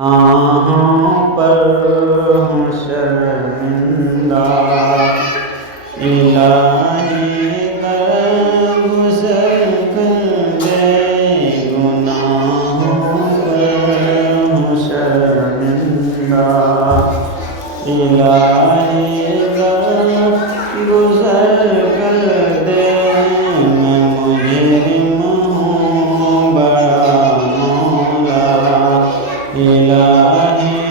گناہوں پر ہوں شرمندہ، الہی درگزر کر دے۔ گناہوں پر ہوں شرمندہ، الہی درگزر کر دے۔ میں مجرم ہوں بڑا مولا، الہی